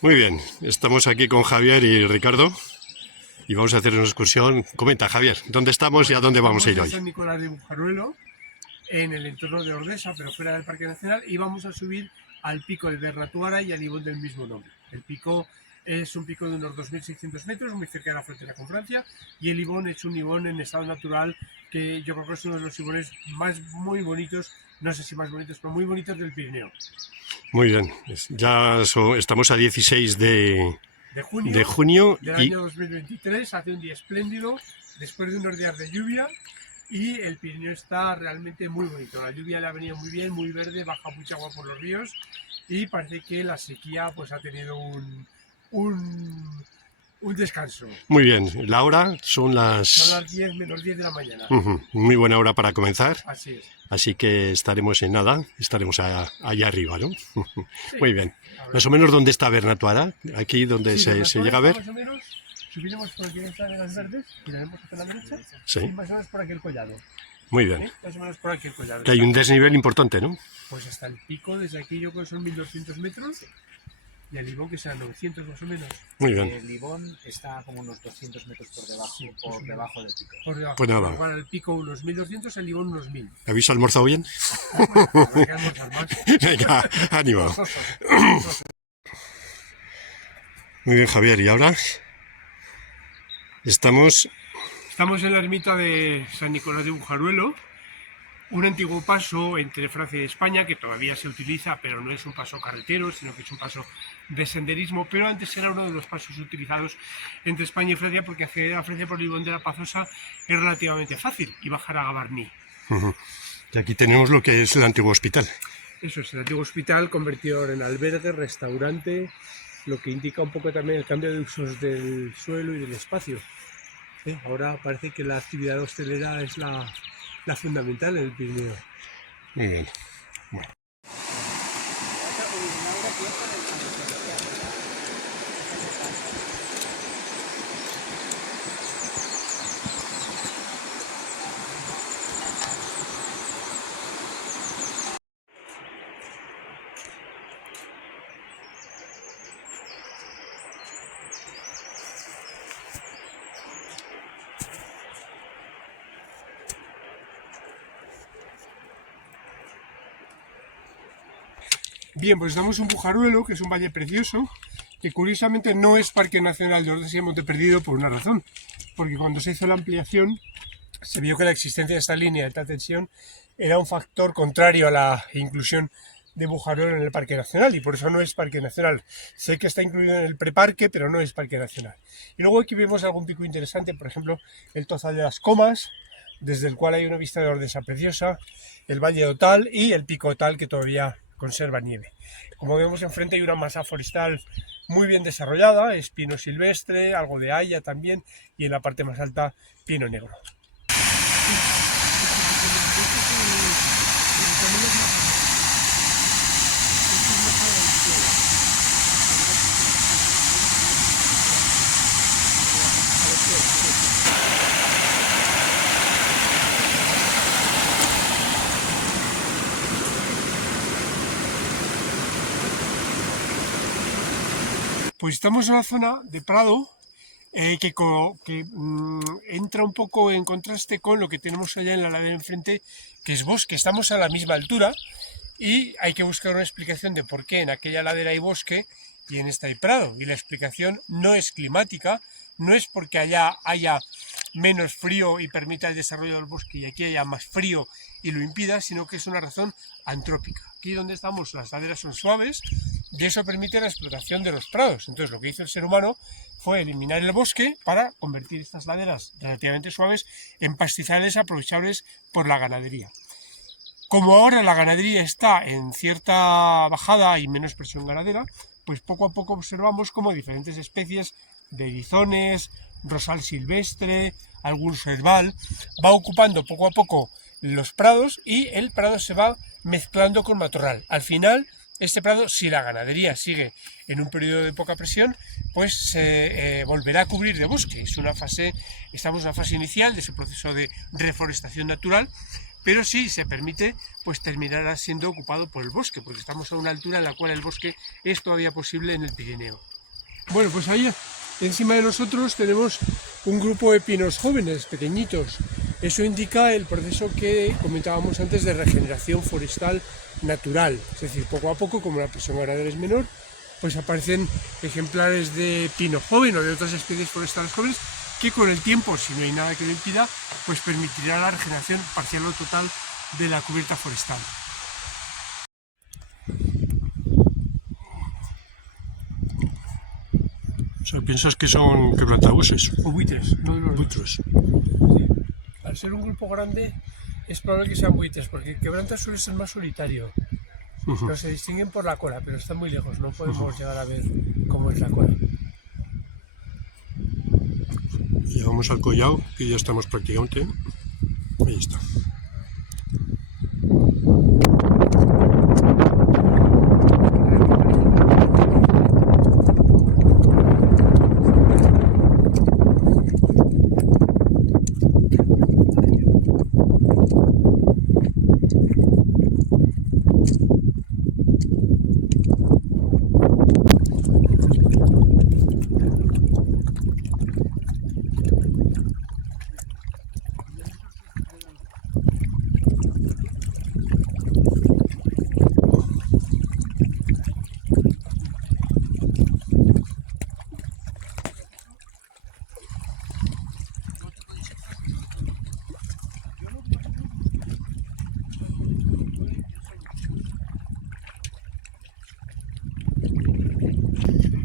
Muy bien, estamos aquí con Javier y Ricardo y vamos a hacer una excursión. Comenta, Javier, ¿dónde estamos y a dónde vamos a ir Estamos hoy? en San Nicolás de Bujaruelo, en el entorno de Ordesa, pero fuera del Parque Nacional, y vamos a subir al pico de Bernatuara y al Ibón del mismo nombre. El pico es un pico de unos 2.600 metros, muy cerca de la frontera con Francia, y el Ibón es un Ibón en estado natural que yo creo que es uno de los Ibones muy bonitos, no sé si más bonitos, pero muy bonitos del Pirineo. Muy bien, estamos a 16 de junio del y año 2023, hace un día espléndido, después de unos días de lluvia, y el Pirineo está realmente muy bonito. La lluvia le ha venido muy bien, muy verde, baja mucha agua por los ríos y parece que la sequía pues ha tenido un descanso. muy bien. La hora son Son las... las 10 menos 10 de la mañana. Muy buena hora para comenzar, Así es. así que estaremos en nada, estaremos allá arriba, ¿no? Sí, Muy bien. Más o menos, ¿dónde está Bernatuara? Aquí donde sí, se llega a ver. más o menos subiremos por aquí de las verdes, tiraremos hacia la derecha Sí, y más o menos por aquí el collado. muy bien. ¿Sí? Más o menos por aquí el collado. Que hay un desnivel importante, ¿no? Pues hasta el pico, desde aquí yo creo que son 1.200 metros, y el Ibón que serán 900 más o menos. Muy bien. El Ibón está como unos 200 metros por debajo, Sí, por debajo del pico. Por debajo. Pues nada. Igual el pico unos 1.200, el Ibón unos 1.000. ¿Habéis almorzado bien? Habrá que almorzar más. Venga, ánimo. Forzoso. Muy bien, Javier. ¿Y ahora? Estamos... Estamos en la ermita de San Nicolás de Bujaruelo, un antiguo paso entre Francia y España que todavía se utiliza, pero no es un paso carretero, sino que es un paso de senderismo, pero antes era uno de los pasos utilizados entre España y Francia porque acceder a Francia por el Ibón de la Pazosa es relativamente fácil y bajar a Gavarní. Y aquí tenemos lo que es el antiguo hospital. Eso es, el antiguo hospital convertido ahora en albergue, restaurante, lo que indica un poco también el cambio de usos del suelo y del espacio. Ahora parece que la actividad hostelera es la fundamental en el Pirineo. Muy bien. Bueno. Bien, pues estamos en Bujaruelo, que es un valle precioso, que curiosamente no es Parque Nacional de Ordesa y Monte Perdido por una razón, porque cuando se hizo la ampliación se vio que la existencia de esta línea de alta tensión era un factor contrario a la inclusión de Bujaruelo en el Parque Nacional, y por eso no es Parque Nacional. Sé que está incluido en el preparque, pero no es Parque Nacional. Y luego aquí vemos algún pico interesante, por ejemplo, el Tozal de las Comas, desde el cual hay una vista de Ordesa preciosa, el Valle de Otal y el Pico Otal, que todavía conserva nieve. Como vemos enfrente hay una masa forestal muy bien desarrollada, es pino silvestre, algo de haya también, y en la parte más alta pino negro. Pues estamos en una zona de prado que entra un poco en contraste con lo que tenemos allá en la ladera enfrente, que es bosque. Estamos a la misma altura y hay que buscar una explicación de por qué en aquella ladera hay bosque y en esta hay prado. Y la explicación no es climática, no es porque allá haya menos frío y permita el desarrollo del bosque y aquí haya más frío y lo impida, sino que es una razón antrópica. Aquí donde estamos las laderas son suaves y eso permite la explotación de los prados. Entonces lo que hizo el ser humano fue eliminar el bosque para convertir estas laderas relativamente suaves en pastizales aprovechables por la ganadería. Como ahora la ganadería está en cierta bajada y menos presión ganadera, pues poco a poco observamos como diferentes especies de erizones, rosal silvestre, algún cerval, va ocupando poco a poco los prados y el prado se va mezclando con matorral. Al final, este prado, si la ganadería sigue en un periodo de poca presión, pues se volverá a cubrir de bosque. Estamos en una fase inicial de ese proceso de reforestación natural, pero si se permite, pues terminará siendo ocupado por el bosque, porque estamos a una altura en la cual el bosque es todavía posible en el Pirineo. Bueno, pues ahí encima de nosotros tenemos un grupo de pinos jóvenes, pequeñitos. Eso indica el proceso que comentábamos antes de regeneración forestal natural, es decir, poco a poco, como la presión agradable es menor, pues aparecen ejemplares de pino joven o de otras especies forestales jóvenes que con el tiempo, si no hay nada que lo impida, pues permitirá la regeneración parcial o total de la cubierta forestal. O sea, ¿piensas que son quebrantabueses? O buitres, no de los Buitres. Sí. Al ser un grupo grande es probable que sean buitres, porque el quebranta suele ser más solitario. Pero se distinguen por la cola, pero están muy lejos, no podemos llegar a ver cómo es la cola. Llegamos al collao, que ya estamos prácticamente. Ahí está.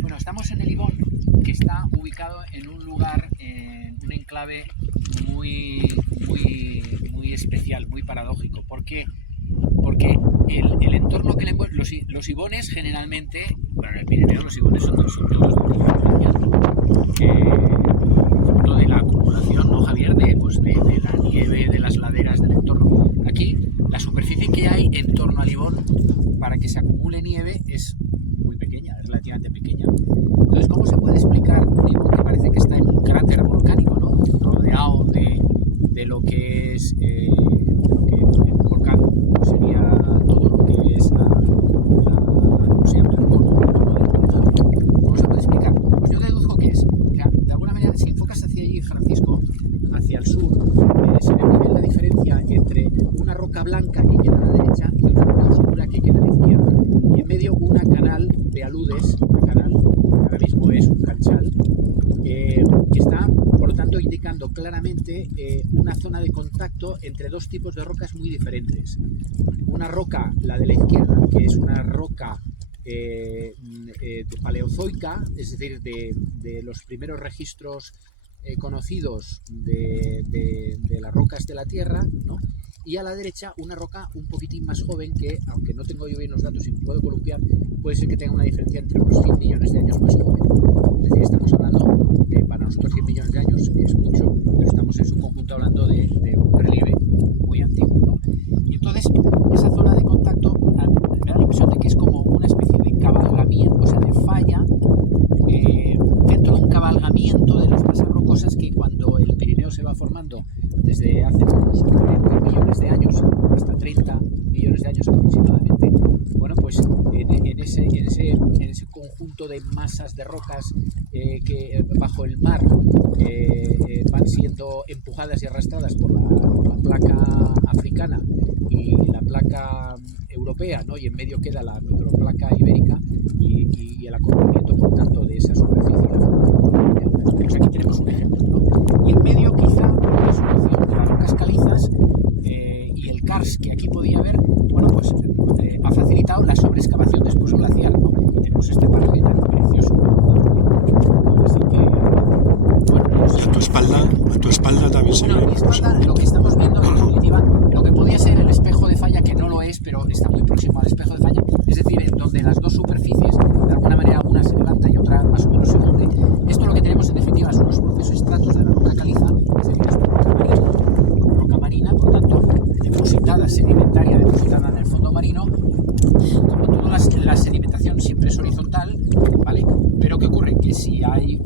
Bueno, estamos en el Ibón, que está ubicado en un lugar, en un enclave muy especial, muy paradójico. ¿Por qué? Porque el entorno que le envuelve, los ibones generalmente, bueno, en el Pirineo los ibones son todos de origen glaciar, fruto de la acumulación, ¿no, Javier? De la nieve, de las laderas del entorno. Aquí, la superficie que hay en torno al ibón para que se acumule nieve es muy pequeña, es relativamente pequeña. Entonces, ¿cómo se puede explicar un ibón que parece que está en un cráter volcánico, ¿no? Rodeado de lo que es un volcán, sería todo lo que es ¿cómo se llama? El cono del volcán. ¿Cómo se puede explicar? Pues yo deduzco que es, que de alguna manera, si enfocas hacia allí, Francisco, hacia el sur, se ve muy bien la diferencia entre una roca blanca que queda a la derecha y una roca oscura que queda a la izquierda. Y en medio una canal de aludes, una canal que ahora mismo es un canchal, que está, por lo tanto, indicando claramente una zona de contacto entre dos tipos de rocas muy diferentes. Una roca, la de la izquierda, que es una roca paleozoica, es decir, de los primeros registros conocidos de las rocas de la Tierra, ¿no? Y a la derecha una roca un poquitín más joven que, aunque no tengo yo bien los datos y me puedo columpiar, puede ser que tenga una diferencia entre unos 100 millones de años más joven. Es decir, estamos hablando de, para nosotros 100 millones de años es mucho, pero estamos en su conjunto hablando de un relieve muy antiguo, ¿no? Y entonces, esa zona de contacto me da la impresión de que es como una especie de cabalgamiento, o sea, de falla, dentro de un cabalgamiento de las masas rocosas que cuando el Pirineo se va formando desde hace unos 40 millones de años hasta 30 millones de años aproximadamente, bueno, pues en ese conjunto de masas de rocas que bajo el mar van siendo empujadas y arrastradas por la placa africana y la placa europea, ¿no? Y en medio queda la microplaca ibérica y el acoplamiento, por tanto, de esa superficie. Pues aquí tenemos un ejemplo, ¿no? Y en medio quizá la solución de las rocas calizas y el karst que aquí podía haber, bueno, pues ha facilitado la sobreexcavación después glaciar, ¿no? Y tenemos este paraje tan precioso. Así que, bueno, no sé. A tu espalda también se No, ve. a mi espalda lo que estamos viendo en definitiva, lo que podía ser el espejo de falla, que no lo es, pero está muy próximo al espejo de falla, es decir, en donde las dos superficies, de alguna manera una se levanta y otra más o menos se hunde. Esto lo que tenemos en definitiva son los procesos estratos de la roca caliza, es decir, es roca marina, por tanto, depositada, sedimentaria, depositada en el fondo marino. Como toda la sedimentación siempre es horizontal, ¿vale? Pero ¿qué ocurre? Que si hay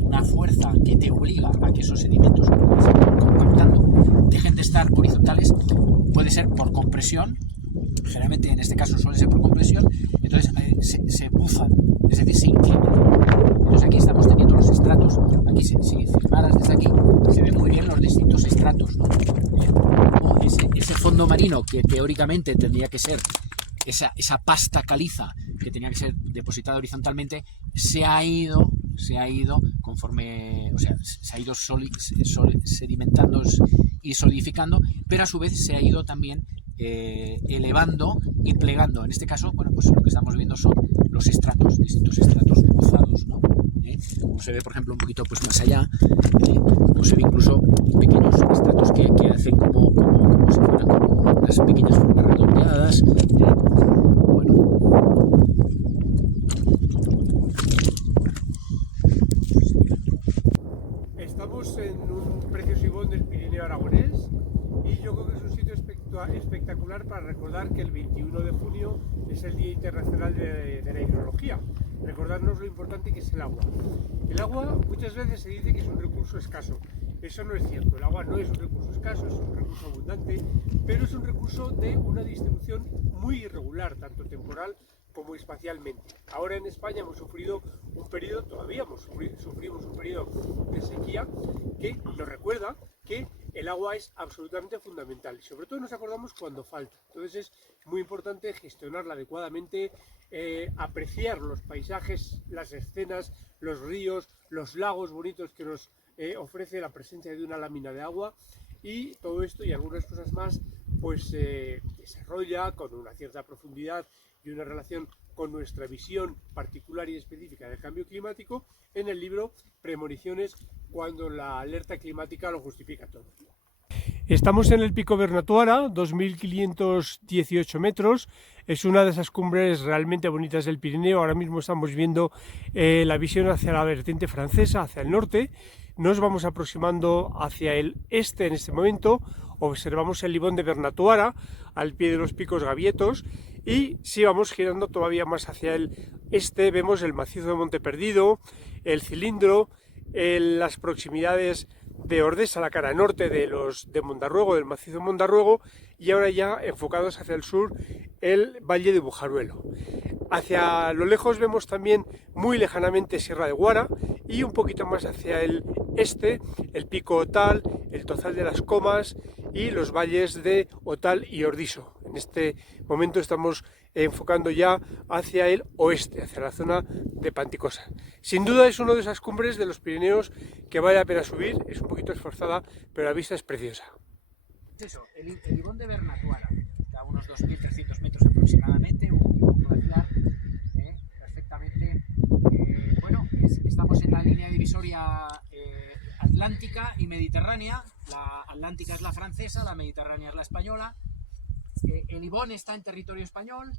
una fuerza que te obliga a que esos sedimentos que se van compactando dejen de estar horizontales ser por compresión, generalmente en este caso suele ser por compresión, entonces se bufan, es decir, se inclinan. Entonces aquí estamos teniendo los estratos, aquí si filmaras desde aquí, se ven muy bien los distintos estratos, ¿no? Ese fondo marino que teóricamente tendría que ser esa pasta caliza que tenía que ser depositada horizontalmente, se ha ido conforme, o sea, se ha ido sedimentando y solidificando, pero a su vez se ha ido también elevando y plegando. En este caso, bueno, pues lo que estamos viendo son los estratos, distintos estratos buzados, ¿no? Como se ve, por ejemplo, un poquito pues más allá, como se ve incluso pequeños estratos que hacen como si fueran como unas pequeñas formas redondeadas. Bueno. Estamos en un precioso ibón del Pirineo aragonés y yo creo que es un sitio espectacular para recordar que el 21 de junio es el Día Internacional de la Hidrología. Recordarnos lo importante que es el agua. El agua muchas veces se dice que es un recurso escaso. Eso no es cierto. El agua no es un recurso escaso, es un recurso abundante, pero es un recurso de una distribución muy irregular, tanto temporal como espacialmente. Ahora en España hemos sufrido un periodo, sufrimos un periodo de sequía que nos recuerda que el agua es absolutamente fundamental. Sobre todo nos acordamos cuando falta. Entonces es muy importante gestionarla adecuadamente, apreciar los paisajes, las escenas, los ríos, los lagos bonitos que nos ofrece la presencia de una lámina de agua, y todo esto y algunas cosas más pues desarrolla con una cierta profundidad y una relación con nuestra visión particular y específica del cambio climático en el libro Premoniciones, cuando la alerta climática lo justifica todo. Estamos en el Pico Bernatuara, 2.518 metros, es una de esas cumbres realmente bonitas del Pirineo. Ahora mismo estamos viendo la visión hacia la vertiente francesa, hacia el norte. Nos vamos aproximando hacia el este en este momento, observamos el ibón de Bernatuara al pie de los picos Gavietos, y si vamos girando todavía más hacia el este vemos el macizo de Monte Perdido, el Cilindro, las proximidades de Ordesa, la cara norte de Mondarruego, del macizo de Mondarruego, y ahora ya enfocados hacia el sur el valle de Bujaruelo. Hacia lo lejos vemos también muy lejanamente Sierra de Guara, y un poquito más hacia el este el pico Otal, el Tozal de las Comas y los valles de Otal y Ordiso. En este momento estamos enfocando ya hacia el oeste, hacia la zona de Panticosa. Sin duda es una de esas cumbres de los Pirineos que vale la pena subir, es un poquito esforzada, pero la vista es preciosa. Eso, el ibón de Bernatuara, a unos 2.300 metros aproximadamente, un poco de flar, perfectamente. Bueno, estamos en la línea divisoria atlántica y mediterránea. La atlántica es la francesa, la mediterránea es la española. El ibón está en territorio español.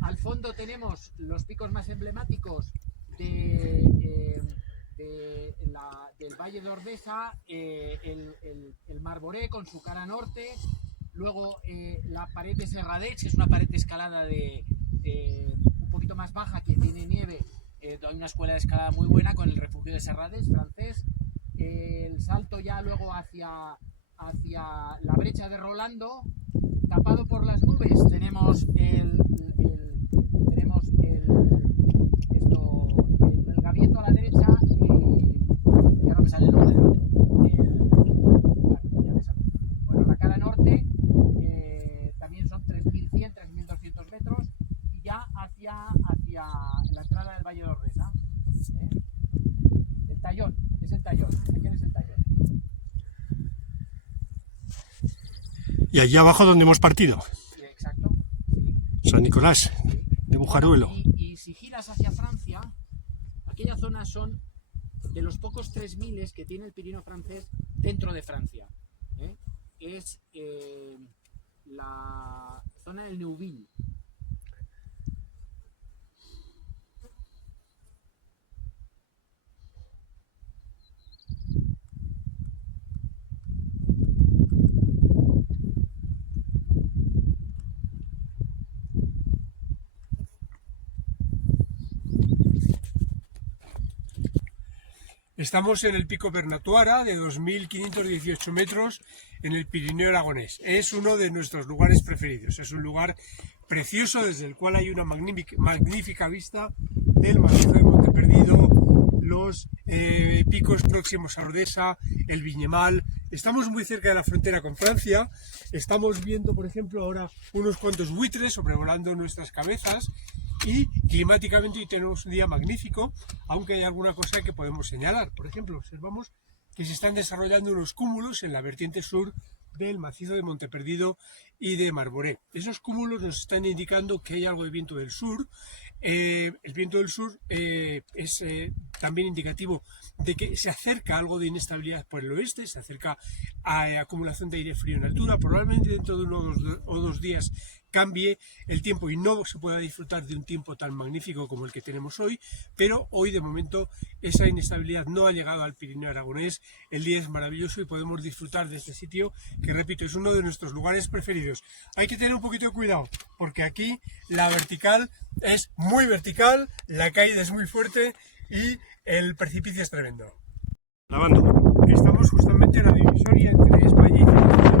Al fondo tenemos los picos más emblemáticos del Valle de Ordesa, el Marboré con su cara norte, luego la pared de Serradets, que es una pared de escalada un poquito más baja, que tiene nieve. Hay una escuela de escalada muy buena con el refugio de Serradets francés. El salto ya luego hacia la brecha de Rolando, tapado por las nubes, tenemos el Gavieto a la derecha, y ya no me sale el nombre del otro. Ya me sale. Bueno, la cara norte también son 3.100, 3.200 metros, y ya hacia la entrada del Valle de Ordesa. El Tallón, es el Tallón. Aquí es el Tallón. Y allí abajo donde hemos partido. Sí, exacto. Sí. San Nicolás de Bujaruelo. Y si giras hacia Francia, aquella zona son de los pocos 3.000 que tiene el Pirineo francés dentro de Francia. Es la zona del Neuville. Estamos en el Pico Bernatuara de 2.518 metros en el Pirineo aragonés. Es uno de nuestros lugares preferidos. Es un lugar precioso desde el cual hay una magnífica vista del macizo de Monteperdido, los picos próximos a Ordesa, el Viñemal. Estamos muy cerca de la frontera con Francia. Estamos viendo, por ejemplo, ahora unos cuantos buitres sobrevolando nuestras cabezas. Y climáticamente hoy tenemos un día magnífico, aunque hay alguna cosa que podemos señalar. Por ejemplo, observamos que se están desarrollando unos cúmulos en la vertiente sur del macizo de Monteperdido y de Marboré. Esos cúmulos nos están indicando que hay algo de viento del sur. El viento del sur es también indicativo de que se acerca algo de inestabilidad por el oeste, se acerca a acumulación de aire frío en altura. Probablemente dentro de 1 o 2 días cambie el tiempo y no se pueda disfrutar de un tiempo tan magnífico como el que tenemos hoy, pero hoy de momento esa inestabilidad no ha llegado al Pirineo aragonés. El día es maravilloso y podemos disfrutar de este sitio que, repito, es uno de nuestros lugares preferidos. Hay que tener un poquito de cuidado porque aquí la vertical es muy vertical, la caída es muy fuerte y el precipicio es tremendo. Grabando. Estamos justamente en la divisoria entre España y Francia,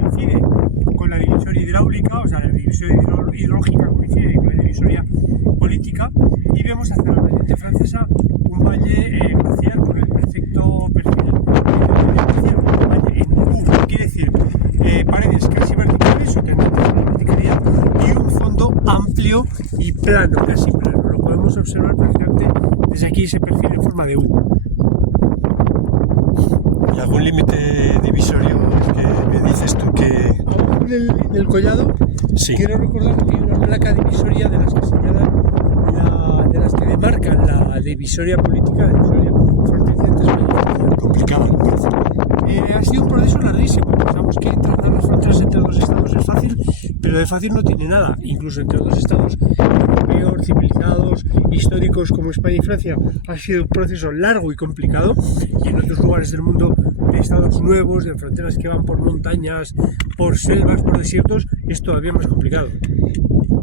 coincide con la divisoria hidráulica, o sea, la divisoria hidrológica coincide con la divisoria política, y vemos hacia la vertiente francesa un valle glaciar con el perfecto perfil glaciar, un valle en U, quiere decir paredes casi verticales o tendientes a la verticalidad y un fondo amplio y plano, casi plano. Lo podemos observar perfectamente desde aquí, ese perfil en forma de U. ¿Y algún límite divisorio que me dices tú que...? Abajo del collado, Sí. quiero recordar que hay una placa divisoria de las que señalan, de las que demarcan la divisoria política, la divisoria fronteriza entre España y Francia. Complicado, me parece. Ha sido un proceso larguísimo. Pensamos que trazar las fronteras entre dos estados es fácil, pero de fácil no tiene nada. Incluso entre dos estados europeos, civilizados, históricos como España y Francia, ha sido un proceso largo y complicado. Y en otros lugares del mundo, de estados nuevos, de fronteras que van por montañas, por selvas, por desiertos, es todavía más complicado.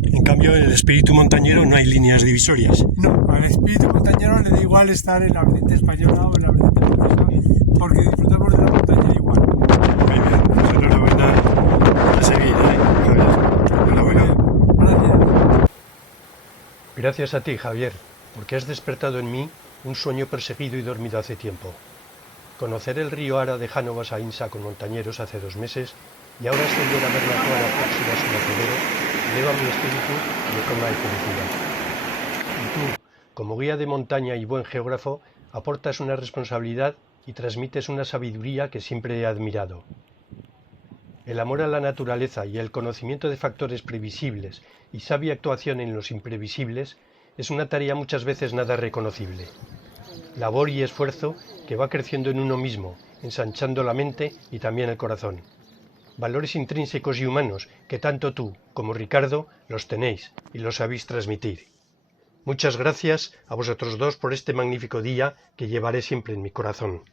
En cambio, en el espíritu montañero no hay líneas divisorias. No, al espíritu montañero le da igual estar en la vertiente española o en la vertiente francesa, porque disfrutamos de la montaña igual. Muy bien, pues enhorabuena a seguir, Javier. Enhorabuena. Gracias. Gracias a ti, Javier, porque has despertado en mí un sueño perseguido y dormido hace tiempo. Conocer el río Ara de Jánovas a Insa con montañeros hace 2 meses y ahora ascender a Bernatuara próxima a su nacedero eleva mi espíritu y me colma de felicidad. Y tú, como guía de montaña y buen geógrafo, aportas una responsabilidad y transmites una sabiduría que siempre he admirado. El amor a la naturaleza y el conocimiento de factores previsibles y sabia actuación en los imprevisibles es una tarea muchas veces nada reconocible. Labor y esfuerzo que va creciendo en uno mismo, ensanchando la mente y también el corazón. Valores intrínsecos y humanos que tanto tú como Ricardo los tenéis y los sabéis transmitir. Muchas gracias a vosotros dos por este magnífico día que llevaré siempre en mi corazón.